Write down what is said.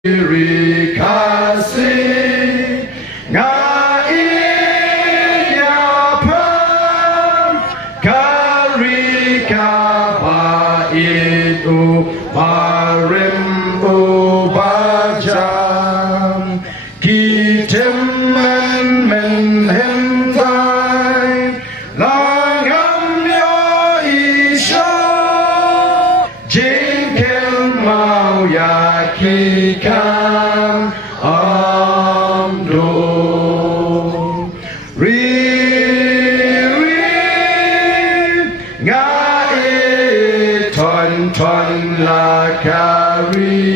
Rikasi ngainyapam karika itu marim ubajam kitemen menhentai langam yo isha jingkel mau yakikan amdo ngai ton ton la kari